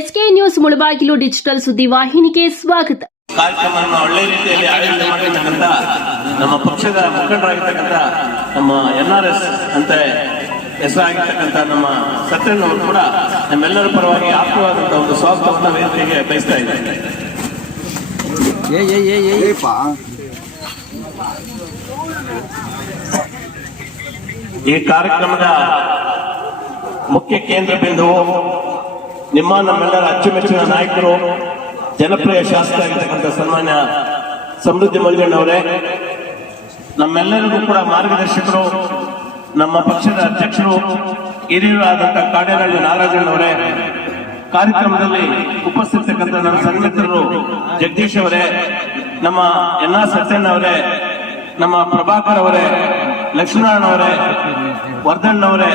SK news Mulbagal digital ಸುದ್ದಿ ವಾಹಿನಿಗೆ ಸ್ವಾಗತ. ಕಾರ್ಯಕ್ರಮವನ್ನು ಒಳ್ಳೆ ರೀತಿಯಲ್ಲಿ ಆಯೋಜನೆ ಮಾಡಿರ್ತಕ್ಕಂಥ ನಮ್ಮ ಪಕ್ಷದ ಮುಖಂಡರಾಗಿರ್ತಕ್ಕಂಥ ನಮ್ಮ ಎನ್ ಆರ್ ಎಸ್ ಅಂತ ಹೆಸರಾಗಿರ್ತಕ್ಕಂಥ ನಮ್ಮ ಸತ್ಯನ್ ಅವರು ಕೂಡ ನಮ್ಮೆಲ್ಲರ ಪರವಾಗಿ ಆಪ್ತವಾದಂತಹ ಒಂದು ಸ್ವಾಗತವನ್ನು ವೇದಿಕೆಗೆ ಬಯಸ್ತಾ ಇದ್ದಾರೆ. ಈ ಕಾರ್ಯಕ್ರಮದ ಮುಖ್ಯ ಕೇಂದ್ರ ಬಿಂದುವು ನಿಮ್ಮ ನಮ್ಮೆಲ್ಲರ ಅಚ್ಚುಮೆಚ್ಚಿನ ನಾಯಕರು, ಜನಪ್ರಿಯ ಶಾಸಕರಾಗಿರ್ತಕ್ಕಂಥ ಸನ್ಮಾನ್ಯ ಸಮೃದ್ಧಿ ಮಂಜಣ್ಣವರೇ ನಮ್ಮೆಲ್ಲರಿಗೂ ಕೂಡ ಮಾರ್ಗದರ್ಶಕರು, ನಮ್ಮ ಪಕ್ಷದ ಅಧ್ಯಕ್ಷರು, ಹಿರಿಯರು ಆದಂತಹ ಕಾಡೇನಹಳ್ಳಿ ನಾಗರಾಜಣ್ಣವರೇ, ಕಾರ್ಯಕ್ರಮದಲ್ಲಿ ಉಪಸ್ಥಿತಕ್ಕಂಥ ನನ್ನ ಸನ್ಮಿತ್ರರು ಜಗದೀಶ್ ಅವರೇ, ನಮ್ಮ ಎನ್ ಆರ್ ಸತ್ಯಣ್ಣ ಅವರೇ, ನಮ್ಮ ಪ್ರಭಾಕರ್ ಅವರೇ, ಲಕ್ಷ್ಮೀನಾರಾಯಣ ಅವರೇ, ವರ್ಧನ್ ಅವರೇ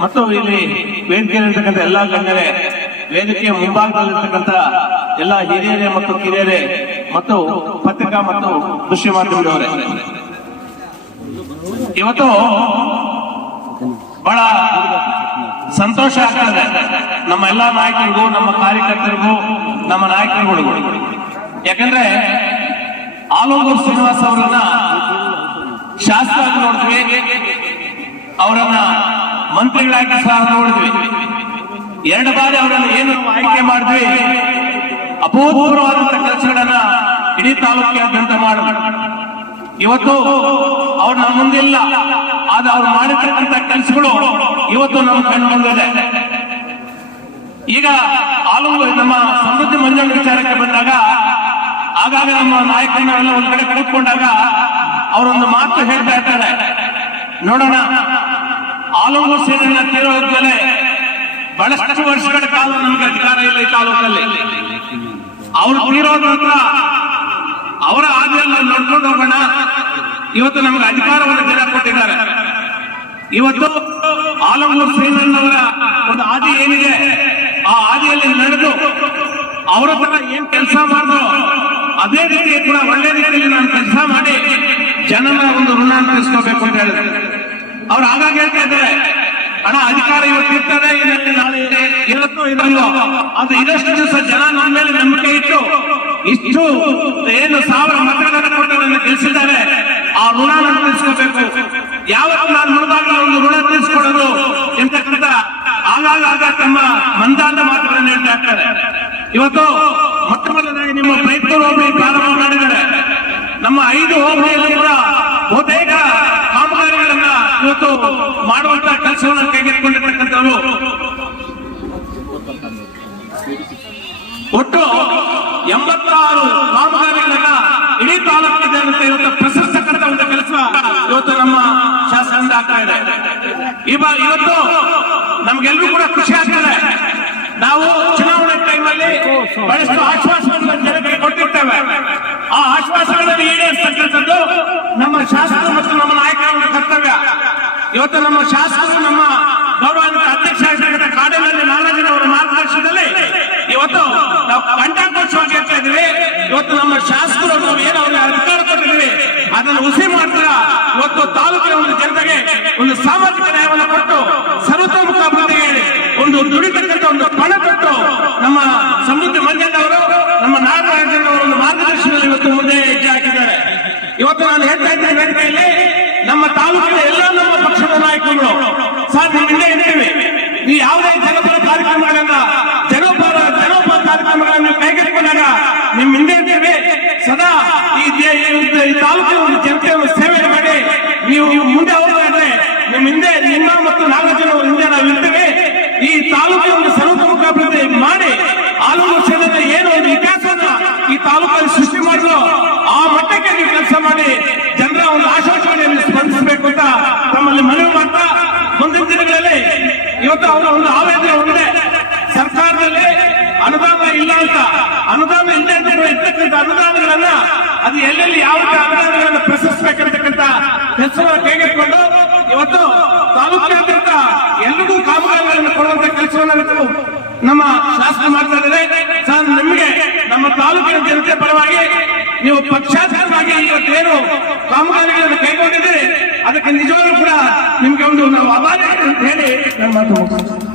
ಮತ್ತು ಇಲ್ಲಿ ವೇದಿಕೆಯಲ್ಲಿರ್ತಕ್ಕಂಥ ಎಲ್ಲಾ ಗಣ್ಯರೇ, ವೇದಿಕೆಯ ಮುಂಭಾಗದಲ್ಲಿರ್ತಕ್ಕಂಥ ಎಲ್ಲ ಹಿರಿಯರೇ ಮತ್ತು ಕಿರಿಯರೇ ಮತ್ತು ಪತ್ರಿಕಾ ಮತ್ತು ದೃಶ್ಯ ಮಾಧ್ಯಮದವರೇ. ಇವತ್ತು ಬಹಳ ಸಂತೋಷ ಆಗ್ತದೆ. ನಮ್ಮ ಎಲ್ಲಾ ನಾಯಕರಿಗೂ, ನಮ್ಮ ಕಾರ್ಯಕರ್ತರಿಗೂ, ನಮ್ಮ ನಾಯಕರುಗಳಿಗೂ. ಯಾಕಂದ್ರೆ ಆಲೂರು ಶ್ರೀನಿವಾಸ್ ಅವರನ್ನ ಶಾಸ್ತ್ರ ನೋಡಿದ್ವಿ ಅವರನ್ನ ಮಂತ್ರಿಗಳಾಗಿ ಸಹ ನೋಡಿದ್ವಿ. ಎರಡು ಬಾರಿ ಅವರನ್ನು ಏನು ಆಯ್ಕೆ ಮಾಡಿದ್ವಿ, ಅಪೂರ್ವವಾದಂತಹ ಕೆಲಸಗಳನ್ನ ಇಡೀ ತಾಲೂಕಿನಾದ್ಯಂತ ಮಾಡ ಇವತ್ತು ಅವ್ರು ನಮ್ಮ ಮುಂದಿಲ್ಲ ಆದ್ರೆ ಅವ್ರು ಮಾಡಿರ್ತಕ್ಕಂಥ ಕೆಲಸಗಳು ಇವತ್ತು ನಮ್ಮ ಕಣ್ಣು ಬಂದಿದೆ ಈಗ ಆಲೂ ನಮ್ಮ ಸಮೃದ್ಧಿ ಮಂಜಲ್ ವಿಚಾರಕ್ಕೆ ಬಂದಾಗ, ಆಗಾಗ ನಮ್ಮ ನಾಯಕರನ್ನೆಲ್ಲ ಒಂದ್ ಕಡೆ ಕೂತ್ಕೊಂಡಾಗ ಅವರೊಂದು ಮಾತು ಹೇಳ್ತಾ ಇರ್ತಾರೆ. ನೋಡೋಣ ಆಲೂರು ಸೇನೆಯನ್ನ ತೀರೋದ್ಮೇಲೆ ಬಹಳಷ್ಟು ವರ್ಷಗಳ ಕಾಲ ನಮ್ಗೆ ಅಧಿಕಾರ ಇಲ್ಲ ಈ ತಾಲೂಕಲ್ಲಿ. ಅವ್ರು ತೀರೋದ ಅವರ ಆದಿಯಲ್ಲಿ ನಡ್ಕೊಂಡು ಹೋಗೋಣ. ಇವತ್ತು ನಮ್ಗೆ ಅಧಿಕಾರವನ್ನು ಜನ ಕೊಟ್ಟಿದ್ದಾರೆ. ಇವತ್ತು ಆಲಮೂರು ಶ್ರೀನನ್ನವರ ಒಂದು ಆದಿ ಏನಿದೆ, ಆ ಆದಿಯಲ್ಲಿ ನಡೆದು ಅವರ ತರ ಏನ್ ಕೆಲಸ ಮಾಡಿದ್ರು ಅದೇ ರೀತಿ ಕೂಡ ಒಳ್ಳೆ ರೀತಿಯಲ್ಲಿ ನಾನು ಕೆಲಸ ಮಾಡಿ ಜನರ ಒಂದು ಋಣ ತೀರಿಸ್ಕೋಬೇಕು ಅಂತ ಹೇಳಿದ್ರು. ಅವ್ರು ಆಗಾಗ ಹೇಳ್ತಾ ಇದ್ದಾರೆ. ಹಣ ಅಧಿಕಾರ ಇವತ್ತು ಇರ್ತದೆ ನಾಳೆ ಇದಲ್ವೋ ಅದು ಇದಷ್ಟು ದಿವಸ ಜನ ನನ್ನ ಮೇಲೆ ನಂಬಿಕೆ ಇಟ್ಟು, ಇಷ್ಟು ಏನು ಸಾವಿರ ಮತಗಳನ್ನು ಕೊಟ್ಟು ನನ್ನ ಗೆಲ್ಲಿಸಿದ್ದಾರೆ ಆ ಋಣ ನಾನು ತಿಳಿಸ್ಕೋಬೇಕು ಯಾವತ್ತು ನಾನು ನೋಡಿದಾಗ ಒಂದು ಋಣ ತಿಳಿಸ್ಕೊಡೋದು ಎಂತಕ್ಕಂತ ಆಗಾಗ ಆಗ ತಮ್ಮ ಮಂದಾದ ಮಾತುಗಳನ್ನು ಹೇಳ್ತಾ ಇರ್ತಾರೆ. ಇವತ್ತು ಮೊಟ್ಟ ಮೊದಲಾಗಿ ನಿಮ್ಮ ಪ್ರಯತ್ನ ಹೋಗಿ ಪ್ರಾರಂಭ ಮಾಡಿದ್ದಾರೆ. ನಮ್ಮ ಐದು ಹೋಬಳಿಯಲ್ಲಿ ಕೂಡ ಬಹುತೇಕ ಇವತ್ತು ಮಾಡುವಂತಹ ಕೆಲಸಗಳನ್ನು ಕೈಗೆತ್ತಿಕೊಂಡಿರ್ತಕ್ಕಂಥವರು. ಒಟ್ಟು ಎಂಬತ್ತಾರು ಕಾಮಗಾರಿಗಳನ್ನ ಇಡೀ ತಾಲೂಕಿನಾದ್ಯಂತ ಇವತ್ತು ಪ್ರಶಸ್ತಕ್ಕಂಥ ಒಂದು ಕೆಲಸ ಇವತ್ತು ನಮ್ಮ ಶಾಸನದಿಂದ ಆಗ್ತಾ ಇದೆ. ಇವ ಇವತ್ತು ನಮ್ಗೆಲ್ಲರೂ ಕೂಡ ಖುಷಿ ಆಗ್ತದೆ. ನಾವು ಚುನಾವಣೆ ಟೈಮಲ್ಲಿ ಬಹಳಷ್ಟು ಆಶ್ವಾಸನೆಗಳನ್ನು ಜನತೆಗೆ ಕೊಟ್ಟಿರ್ತೇವೆ. ಆ ಆಶ್ವಾಸಗಳನ್ನು ಈಡೇರಿಸತಕ್ಕಂಥದ್ದು ನಮ್ಮ ಶಾಸಕರು ಮತ್ತು ನಮ್ಮ ನಾಯಕರ ಒಂದು ಕರ್ತವ್ಯ ಇವತ್ತು ನಮ್ಮ ಶಾಸಕರು, ನಮ್ಮ ಗೌರವಾನ್ವಿತ ಅಧ್ಯಕ್ಷ ಕಾಡಿನಲ್ಲಿ ನಾರಾಯಣ ಅವರ ಮಾರ್ಗದರ್ಶನದಲ್ಲಿ ಇವತ್ತು ನಾವು ಕಂಠಾಘೋಷವಾಗಿ ಹೇಳ್ತಾ ಇದ್ದೀವಿ. ಇವತ್ತು ನಮ್ಮ ಶಾಸಕರು ನಾವು ಏನು ಅವ್ರಿಗೆ ಅಧಿಕಾರ ಕೊಟ್ಟಿದ್ದೀವಿ. ಅದನ್ನು ಉಸಿ ಮಾಡ್ತೀರಾ ಇವತ್ತು ತಾಲೂಕಿನ ಒಂದು ಜನತೆಗೆ ಒಂದು ಸಾಮಾಜಿಕ ನ್ಯಾಯವನ್ನು ಕೊಟ್ಟು ಸರ್ವತೋಮುಖ ಅಭಿವೃದ್ಧಿಗೆ ಒಂದು ದುಡಿತಕ್ಕಂಥ ಒಂದು ಪಣ ಕೊಟ್ಟು ನಮ್ಮ ಸಮೃದ್ಧಿ ಮಂಜಣ್ಣವರು ನಮ್ಮ ನಾಗರಾಜನವರು ಒಂದು ಮಾರ್ಗದರ್ಶನದಲ್ಲಿ ಇವತ್ತು ಮುಂದೆ ಹೆಜ್ಜೆ ಹಾಕಿದ್ದಾರೆ ಇವತ್ತು ನಾನು ಹೇಳ್ತಾ ಇದ್ದೇನೆ ನಮ್ಮ ತಾಲೂಕಿನ ಎಲ್ಲ ನಾಯಕರುಗಳು ಸರ್ ನಿಮ್ಮ ಹಿಂದೆ ಇದ್ದೇವೆ. ನೀವು ಯಾವುದೇ ಜನಪರ ಕಾರ್ಯಕ್ರಮಗಳನ್ನ ಜನಪರ ಜನಪರ ಕಾರ್ಯಕ್ರಮಗಳನ್ನು ಕೈಗೆತ್ತಿಕೊಂಡಾಗ ನಿಮ್ಮ ಹಿಂದೆ ಇದ್ದೇವೆ. ಸದಾ ಈ ಈ- ಈ ತಾಲೂಕಿನ ಒಂದು ಜನತೆಯ ಒಂದು ಸೇವೆ ಮಾಡಿ ನೀವು ಮುಂದೆ ಹೋಗ್ತಾ ಇದ್ರೆ ನಿಮ್ಮ ಹಿಂದೆ ನಿಮ್ಮ ಮತ್ತು ನಾಲ್ಕು ಜನ ಹಿಂದೆ ನಾವು ಇರ್ತೇವೆ ಈ ತಾಲೂಕಿನ ಒಂದು ಸರ್ವತೋಮುಖ ಅಭಿವೃದ್ಧಿ ಮಾಡಿ ಆಲೂರು ಕ್ಷೇತ್ರದ ಏನು ಒಂದು ವಿಕಾಸವನ್ನ ಈ ತಾಲೂಕಲ್ಲಿ ಸೃಷ್ಟಿ ಮಾಡಲು ಆ ಮಟ್ಟಕ್ಕೆ ನೀವು ಕೆಲಸ ಮಾಡಿ ಜನರ ಒಂದು ಆಶಾವಾಣಿಯನ್ನು ಸ್ಪಂದಿಸಬೇಕು ಅಂತ ತಮ್ಮಲ್ಲಿ ಮನವಿ ಮಾಡ್ತಾ ಮುಂದಿನ ದಿನಗಳಲ್ಲಿ ಇವತ್ತು ಅವರ ಒಂದು ಆವೇದನೆ ಹೊಂದಿದೆ. ಸರ್ಕಾರದಲ್ಲಿ ಅನುದಾನ ಇಲ್ಲ ಅಂತ. ಅನುದಾನ ಇಲ್ಲ ಇರ್ತಕ್ಕಂಥ ಅನುದಾನಗಳನ್ನ ಅದು ಎಲ್ಲೆಲ್ಲಿ ಯಾವ ರೀತಿ ಅನುದಾನಗಳನ್ನ ಪ್ರಶಸ್ತಿಸಬೇಕಿರ್ತಕ್ಕಂಥ ಕೆಲಸವನ್ನು ಇವತ್ತು ತಾಲೂಕಿನಾದ್ಯಂತ ಎಲ್ಲರಿಗೂ ಕಾಮಗಾರಿಗಳನ್ನು ಕೊಡುವಂತ ಕೆಲಸವನ್ನು ನಮ್ಮ ಶಾಸಕ ಮಾಡ್ತಾ ಇದ್ದಾರೆ ನಿಮಗೆ ತಾಲೂಕಿನ ಜನತೆ ಪರವಾಗಿ ನೀವು ಪಕ್ಷಾಚಾರವಾಗಿ ಇವತ್ತೇನು ಕಾಮಗಾರಿಗಳನ್ನು ಕೈಗೊಂಡಿದ್ದೀರಿ, ಅದಕ್ಕೆ ನಿಜವಾಗ್ಲೂ ಕೂಡ ನಿಮ್ಗೆ ಒಂದು ನಾವು ಅಂತ ಹೇಳಿ ನನ್ನ ಮಾತು.